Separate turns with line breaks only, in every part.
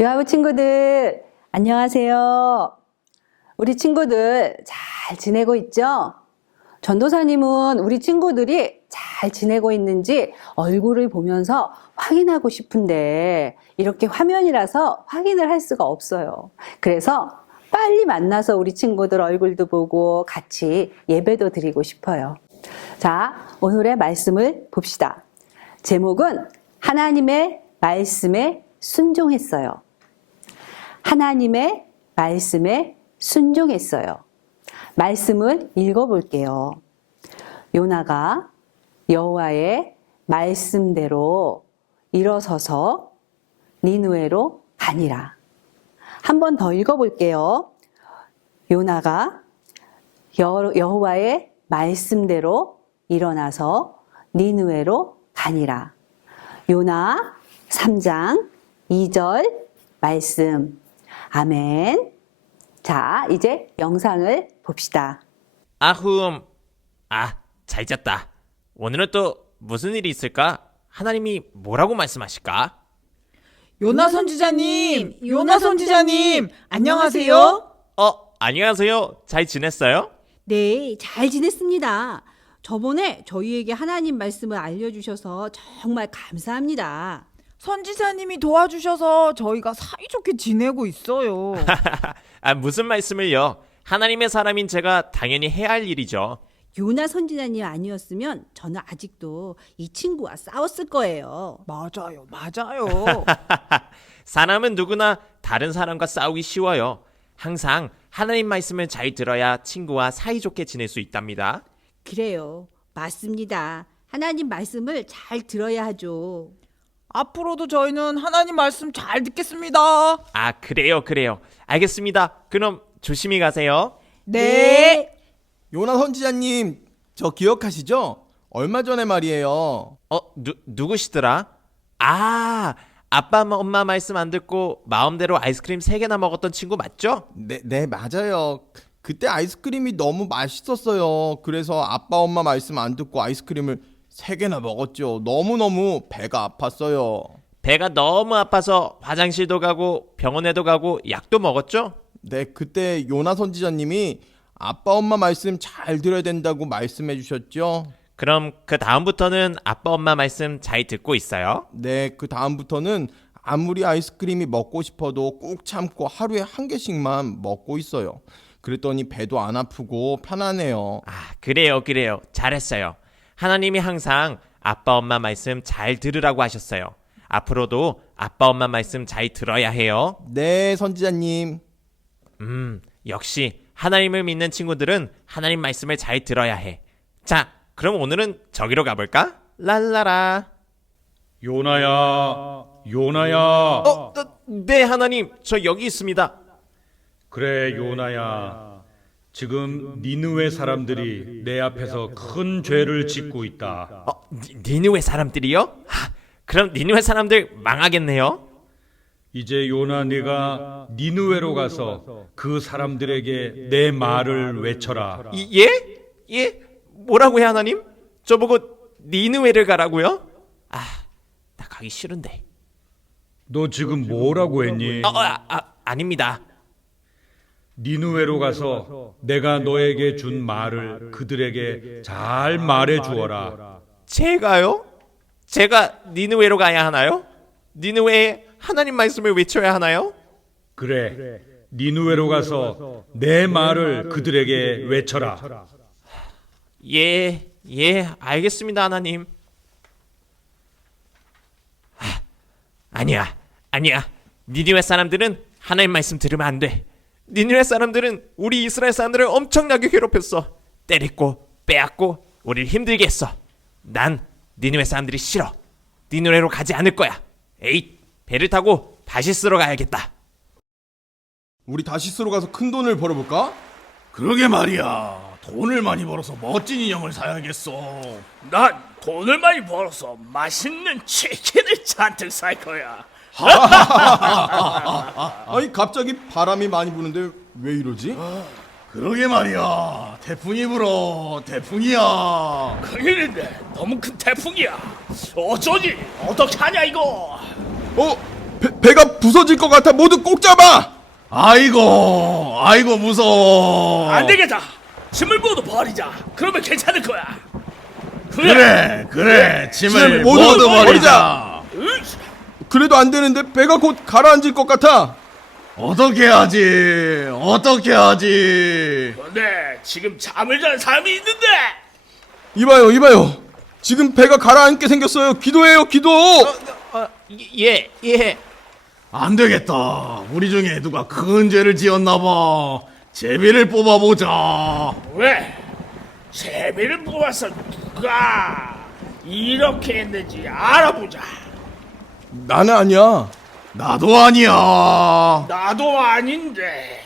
유아부 친구들, 안녕하세요. 우리 친구들 잘 지내고 있죠? 전도사님은 우리 친구들이 잘 지내고 있는지 얼굴을 보면서 확인하고 싶은데 이렇게 화면이라서 확인을 할 수가 없어요. 그래서 빨리 만나서 우리 친구들 얼굴도 보고 같이 예배도 드리고 싶어요. 자, 오늘의 말씀을 봅시다. 제목은 하나님의 말씀에 순종했어요. 하나님의 말씀에 순종했어요. 말씀을 읽어볼게요. 요나가 여호와의 말씀대로 일어서서 니누에로 가니라. 한 번 더 읽어볼게요. 요나가 여- 여호와의 말씀대로 일어나서 니누에로 가니라. 요나 3장 2절 말씀. 아멘. 자, 이제 영상을 봅시다.
아흠. 아, 잘 잤다. 오늘은 또 무슨 일이 있을까? 하나님이 뭐라고 말씀하실까?
요나 선지자님, 요나 선지자님, 안녕하세요.
어, 안녕하세요. 잘 지냈어요?
네, 잘 지냈습니다. 저번에 저희에게 하나님 말씀을 알려주셔서 정말 감사합니다.
선지자님이 도와주셔서 저희가 사이좋게 지내고 있어요.
아, 무슨 말씀을요? 하나님의 사람인 제가 당연히 해야 할 일이죠.
요나 선지자님 아니었으면 저는 아직도 이 친구와 싸웠을 거예요.
맞아요, 맞아요.
사람은 누구나 다른 사람과 싸우기 쉬워요. 항상 하나님 말씀을 잘 들어야 친구와 사이좋게 지낼 수 있답니다.
그래요. 맞습니다. 하나님 말씀을 잘 들어야 하죠.
앞으로도 저희는 하나님 말씀 잘 듣겠습니다.
아, 그래요, 그래요. 알겠습니다. 그럼 조심히 가세요.
네.
요나 선지자님, 저 기억하시죠? 얼마 전에 말이에요.
어, 누, 누구시더라? 아, 아빠, 엄마 말씀 안 듣고 마음대로 아이스크림 3개나 먹었던 친구 맞죠?
네, 네, 맞아요. 그때 아이스크림이 너무 맛있었어요. 그래서 아빠, 엄마 말씀 안 듣고 아이스크림을 세 개나 먹었죠. 너무너무 배가 아팠어요.
배가 너무 아파서 화장실도 가고 병원에도 가고 약도 먹었죠?
네, 그때 요나 선지자님이 아빠, 엄마 말씀 잘 들어야 된다고 말씀해 주셨죠.
그럼 그 다음부터는 아빠, 엄마 말씀 잘 듣고 있어요?
네, 그 다음부터는 아무리 아이스크림이 먹고 싶어도 꾹 참고 하루에 한 개씩만 먹고 있어요. 그랬더니 배도 안 아프고 편하네요.
아, 그래요, 그래요. 잘했어요. 하나님이 항상 아빠, 엄마 말씀 잘 들으라고 하셨어요. 앞으로도 아빠, 엄마 말씀 잘 들어야 해요.
네, 선지자님.
음, 역시 하나님을 믿는 친구들은 하나님 말씀을 잘 들어야 해. 자, 그럼 오늘은 저기로 가볼까? 랄라라.
요나야, 요나야.
어, 어, 네, 하나님. 저 여기 있습니다.
그래, 요나야. 지금 니느웨 사람들이 내 앞에서 큰 죄를 짓고 있다.
어, 니- 니느웨 사람들이요? 하, 그럼 니느웨 사람들 망하겠네요.
이제 요나 네가 니느웨로 가서 그 사람들에게 내 말을 외쳐라.
이- 예? 예? 뭐라고요, 하나님? 저보고 니느웨를 가라고요? 아, 나 가기 싫은데.
너 지금 뭐라고 했니?
어, 어, 아, 아, 아닙니다.
니느웨로 가서 내가 너에게 준 말을 그들에게 잘 말해 주어라.
제가요? 제가 니느웨로 가야 하나요? 니느웨에 하나님 말씀을 외쳐야 하나요?
그래. 니느웨로 가서 내 말을 그들에게 외쳐라.
예, 예, 알겠습니다, 하나님. 하, 아니야, 아니야. 니느웨 사람들은 하나님 말씀 들으면 안 돼. 니느웨 사람들은 우리 이스라엘 사람들을 엄청나게 괴롭혔어. 때렸고, 빼앗고, 우리를 힘들게 했어. 난 니느웨 사람들이 싫어. 니느웨로 가지 않을 거야. 에잇, 배를 타고 다시스로 가야겠다.
우리 다시스로 가서 큰 돈을 벌어볼까?
그러게 말이야. 돈을 많이 벌어서 멋진 인형을 사야겠어. 난 돈을 많이 벌어서 맛있는 치킨을 잔뜩 살 거야.
아니 갑자기 바람이 많이 부는데 왜 이러지?
그러게 말이야. 태풍이 불어. 태풍이야. 큰일인데 너무 큰 태풍이야. 어쩌지? 어떡하냐 이거?
어? 배, 배가 부서질 것 같아. 모두 꼭 잡아.
아이고, 아이고 무서워.
안 되겠다. 짐을 모두 버리자. 그러면 괜찮을 거야.
그래, 그래. 짐을,
짐을
모두,
모두
버리자.
으이씨.
그래도 안 되는데 배가 곧 가라앉을 것 같아.
어떻게 하지? 어떻게 하지?
근데 지금 잠을 자는 사람이 있는데.
이봐요, 이봐요. 지금 배가 가라앉게 생겼어요. 기도해요, 기도.
어, 예, 예.
안 되겠다. 우리 중에 누가 큰 죄를 지었나 봐. 제비를 뽑아보자.
왜? 세비를 뽑아서 누가 이렇게 했는지 알아보자.
나는 아니야.
나도 아니야.
나도 아닌데.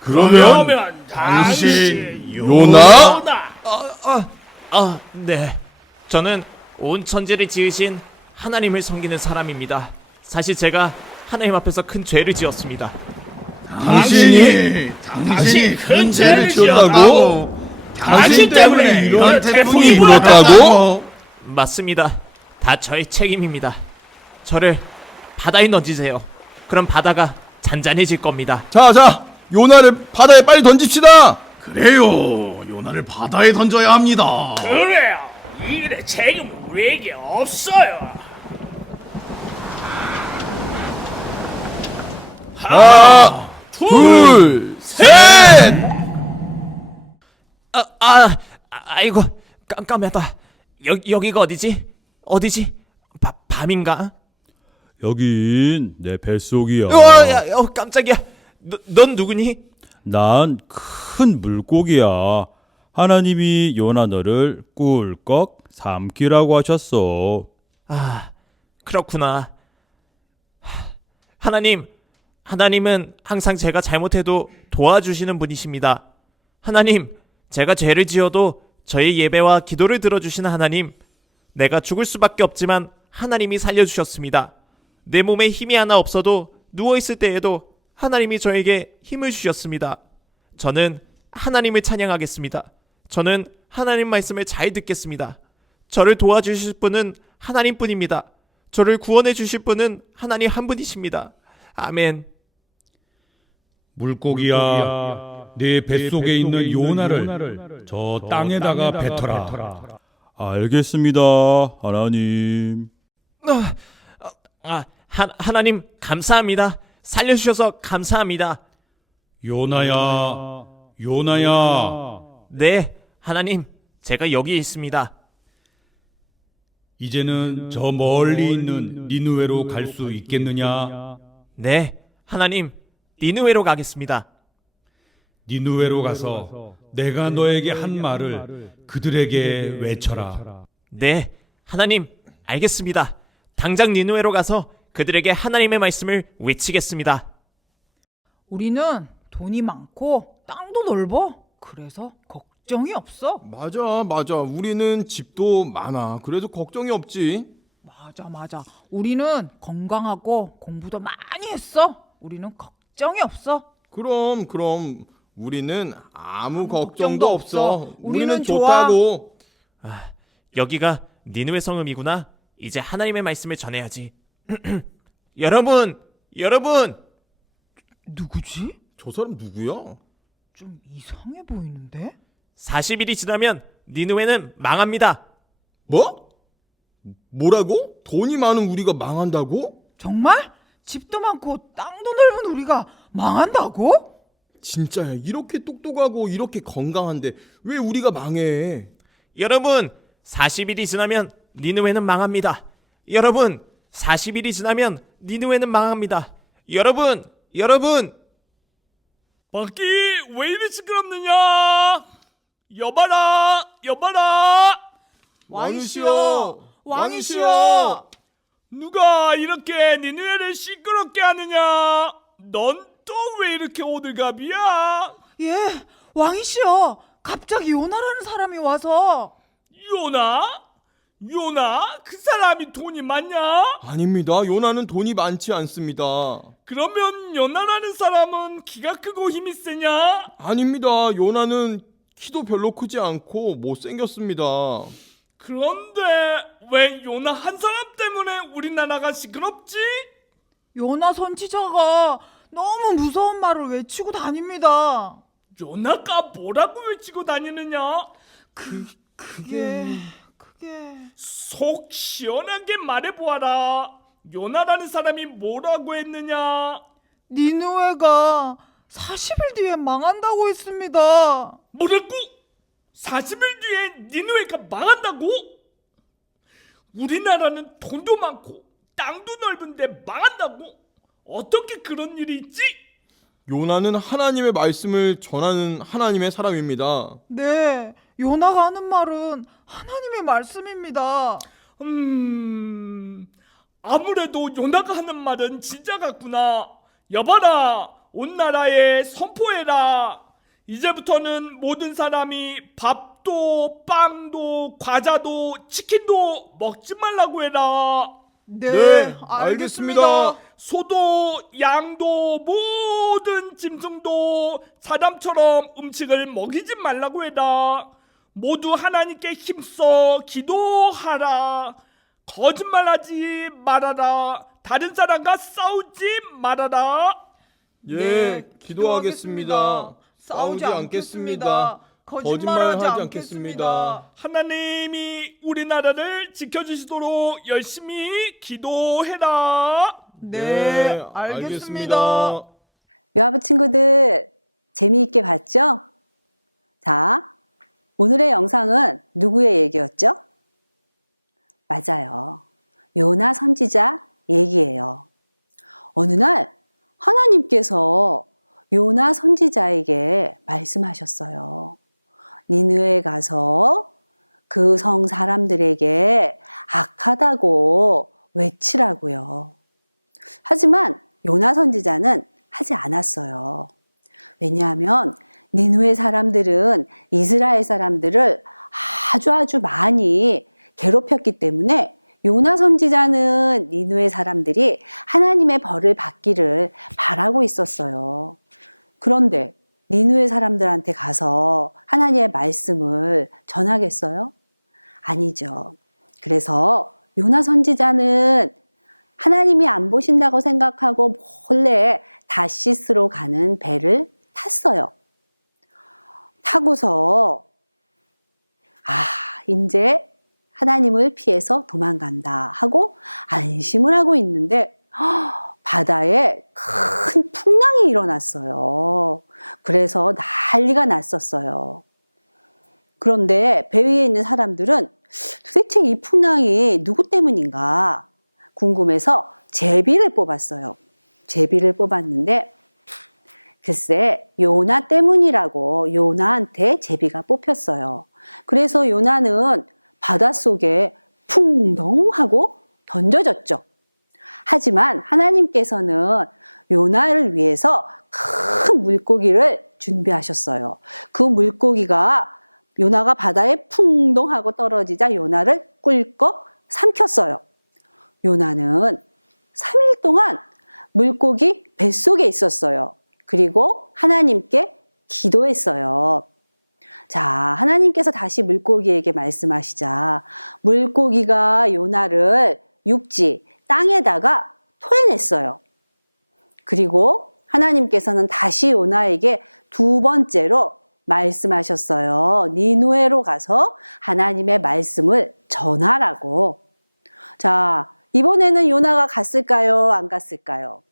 그러면
그러면
당신
요나?
요나.
아, 네. 저는 온 천지를 지으신 하나님을 섬기는 사람입니다. 사실 제가 하나님 앞에서 큰 죄를 지었습니다.
당신이 당신이 큰 죄를 지었다고. 당신 때문에 이런 태풍이 불었다고.
맞습니다. 다 저의 책임입니다. 저를 바다에 던지세요. 그럼 바다가 잔잔해질 겁니다.
자, 자. 요나를 바다에 빨리 던집시다.
그래요. 요나를 바다에 던져야 합니다.
그래요. 이 일의 책임은 우리에게 없어요.
하나, 둘, 셋.
아, 아, 아이고 깜깜하다. 여, 여기가 어디지? 어디지? 바, 밤인가?
여긴 내 뱃속이야.
어, 야, 어, 깜짝이야. 너, 넌 누구니?
난 큰 물고기야. 하나님이 요나 너를 꿀꺽 삼키라고 하셨어.
아, 그렇구나. 하, 하나님, 하나님은 항상 제가 잘못해도 도와주시는 분이십니다. 하나님, 제가 죄를 지어도 저의 예배와 기도를 들어주시는 하나님, 내가 죽을 수밖에 없지만 하나님이 살려주셨습니다. 내 몸에 힘이 하나 없어도 누워있을 때에도 하나님이 저에게 힘을 주셨습니다. 저는 하나님을 찬양하겠습니다. 저는 하나님 말씀을 잘 듣겠습니다. 저를 도와주실 분은 하나님 뿐입니다. 저를 구원해 주실 분은 하나님 한 분이십니다. 아멘.
물고기야, 내 뱃속에 있는 요나를 저 땅에다가 뱉어라.
알겠습니다, 하나님.
아, 하, 하나님 감사합니다. 살려주셔서 감사합니다.
요나야, 요나야,
네, 하나님, 제가 여기 있습니다.
이제는 저 멀리 있는 니누웨로 갈 수 있겠느냐?
네, 하나님, 니누웨로 가겠습니다.
니누웨로 가서 내가 너에게 한 말을 그들에게 외쳐라.
네, 하나님, 알겠습니다. 당장 니누웨로 가서 그들에게 하나님의 말씀을 외치겠습니다.
우리는 돈이 많고 땅도 넓어. 그래서 걱정이 없어.
맞아, 맞아. 우리는 집도 많아. 그래서 걱정이 없지.
맞아, 맞아. 우리는 건강하고 공부도 많이 했어. 우리는 걱정이 없어.
그럼, 그럼 우리는 아무
아무
걱정도
걱정도
없어.
없어.
우리는
우리는 좋아.
좋다고.
여기가 니누의 성음이구나. 이제 하나님의 말씀을 전해야지. 여러분, 여러분,
누구지?
저 사람 누구야?
좀 이상해 보이는데?
40일이 지나면 니누에는 망합니다.
뭐? 뭐라고? 돈이 많은 우리가 망한다고?
정말? 집도 많고 땅도 넓은 우리가 망한다고?
진짜야. 이렇게 똑똑하고 이렇게 건강한데 왜 우리가 망해?
여러분, 40일이 지나면 니누에는 망합니다. 여러분, 40일이 지나면 니누에는 망합니다. 여러분, 여러분,
밖이 왜 이리 시끄럽느냐? 여봐라, 여봐라.
왕이시여!
왕이시여!
누가 이렇게 니누에를 시끄럽게 하느냐? 넌 또 왜 이렇게 오들갑이야?
예, 왕이시여. 갑자기 요나라는 사람이 와서
요나? 요나? 그 사람이 돈이 많냐?
아닙니다. 요나는 돈이 많지 않습니다.
그러면 요나라는 사람은 키가 크고 힘이 세냐?
아닙니다. 요나는 키도 별로 크지 않고 못생겼습니다.
그런데 왜 요나 한 사람 때문에 우리나라가 시끄럽지?
요나 선지자가 너무 무서운 말을 외치고 다닙니다.
요나가 뭐라고 외치고 다니느냐?
그게 그게
속 시원하게 말해보아라. 요나라는 사람이 뭐라고 했느냐?
니누에가 40일 뒤에 망한다고 했습니다.
뭐라고? 40일 뒤에 니누에가 망한다고? 우리나라는 돈도 많고 땅도 넓은데 망한다고? 어떻게 그런 일이 있지?
요나는 하나님의 말씀을 전하는 하나님의 사람입니다.
네, 요나가 하는 말은 하나님의 말씀입니다.
음, 아무래도 요나가 하는 말은 진짜 같구나. 여봐라, 온 나라에 선포해라. 이제부터는 모든 사람이 밥도, 빵도, 과자도, 치킨도 먹지 말라고 해라.
네,
네,
알겠습니다.
알겠습니다.
소도, 양도, 모든 짐승도 사람처럼 음식을 먹이지 말라고 해라. 모두 하나님께 힘써 기도하라. 거짓말하지 말아라. 다른 사람과 싸우지 말아라.
예, 기도하겠습니다. 싸우지 않겠습니다. 거짓말하지 않겠습니다.
하나님이 우리나라를 지켜주시도록 열심히 기도해라.
네, 알겠습니다.
요아부 친구들 재미있게 봤죠? 자, 오늘의 영상은 누구의 얘기였죠? 맞아요. 요나 선지자 얘기예요. 어느 날 하나님께서 요나 선지자에게 말씀하셨어요. 니느에 가서 그 성 사람들에게 악하다고 외치라고요. 하지만 요나 선지자는 하지 않았어요. 왜냐하면 니누의 사람들은 이스라엘 사람들을 아주 아주 많이 괴롭혔기 때문에 요나 선지자는 니누의 사람들이 하나님의 벌을 받기를 바라고 있었어요. 그런데 니누의 사람들한테 가서 하나님의 말씀을 전하겠어요? 아니죠. 그래서 요나 선지자는 하나님이 안 보신다고 생각하고 몰래 다시스로 가는 배를 탔어요. 타고서 아, 이제 하나님을 피해서 도망간다 하고 안심을 하고 있는데 헉, 바다에 큰 풍랑이 일어났어요. 그래서 난리가 났었어요. 그런데 배 위에 있는 사람들은 도대체 이 풍랑이 누구 때문인가 궁금해서 제비를 뽑았어요. 제비를 뽑았는데 글쎄 요나 때문이라고 요나한테 제비가 뽑혔어요. 그래서 요나는 바닷속에 풍덩 하고 던져졌죠. 하지만 하나님께서는 요나를 위해서 큰 물고기를 준비하셨어요. 그 물고기가 요나가 바다에 풍덩 하고 떨어지자 요나를 꿀꺽 삼켰어요. 요나는 3일 동안 물고기 뱃속에 있었어요. 그리고 하나님께 기도했어요. 자, 하나님께서 다시 물고기에게 말씀하시자 물고기가 요나를 육지, 땅에다가 토해냈어요. 그리고 하나님께서는 다시 요나에게 두 번째로 말씀하셨어요. 니누에로 가서 하나님의 말씀을 전하라고. 자, 이번에는 요나가 갔을까요? 안 갔을까요?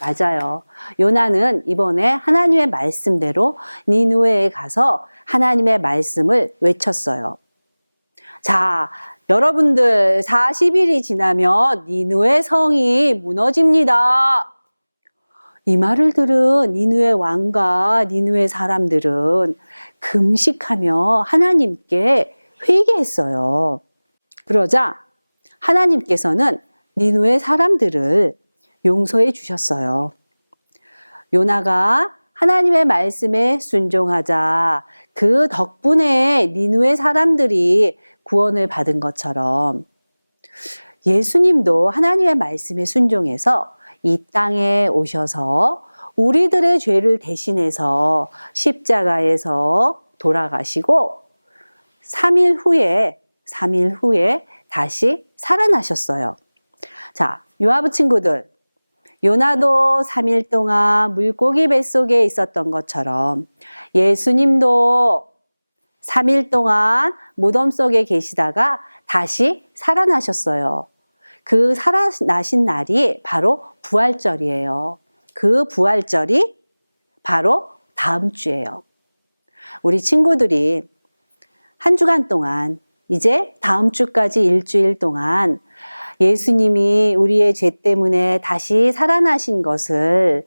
맞아요. 요나는 이번에 하나님의 말씀대로 니누에에 가서 하나님의 말씀을 외쳤어요. 자, 여러분들 40일이 지나면 니누의 성이 무너집니다. 이 말을 들은 니누의 왕과 니누의 사람들은 금식하며 하나님께 회개했어요. 그러자 하나님께서는 니누의 사람들을 용서해 주셨어요. 요나가 하나님의 말씀에 순종하자 그 덕분에 니누의 사람들이 구원을 받은 것처럼 예수님도 하나님의 말씀에 순종해서 이 땅에 오셔서 우리들의 죄를 대신해서 십자가에서 돌아가시고 3일 후에 3일 후에 다시 살아나셨어요. 자, 요아부 친구들 요나도 3일 동안 물고기 뱃속에 있었던 것처럼 예수님도 3일 동안 무덤 속에 계시다가 다시 살아나셨어요. 그 살아나신 날이 바로 부활절이에요. 그 부활절이 바로 다음 주예요. 우리 친구들이 한 주간 동안 이제 다음 주까지 일주일 동안 예수님이 우리의 죄 때문에 다시 살아나신 것을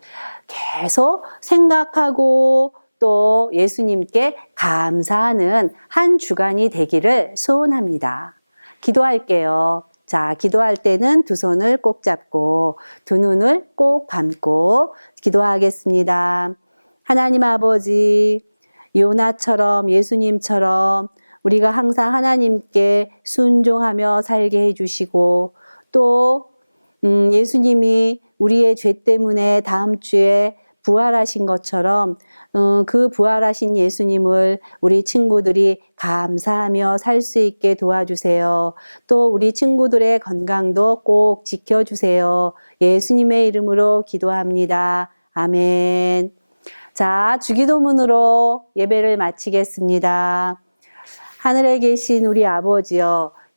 계속 생각하고 또 예수님께 감사하는 한 주간이 되기를 소원합니다. 기도할게요. 자, 기도할 때는 두 손을 꼭 잡고 두 눈을 꼭 감고 기도하겠습니다. 하나님 아버지, 요나처럼 예수님처럼 우리가 항상 하나님께 순종하며 살게 해주시고 또 음, 예수님이 우리의 죄 때문에 다음 주에 부활하신 것처럼 음, 그 부활하신 예수님을 우리 친구들이 감사하며 살 수 있게 도와주세요. 또 우리 친구들의 건강도 꼭 지켜주세요. 예수님의 이름으로 기도합니다. 아멘. 자, 주기도문으로 예배를 마치겠습니다. 하늘에 계신 우리 아버지여,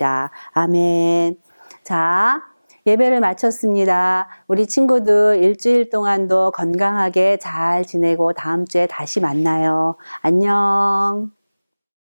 다. 아멘. 자, 예배를 마쳤습니다. 우리 친구들 일주일 동안도 건강하게 잘 지내고 다음 주에 다시 만나요. 안녕.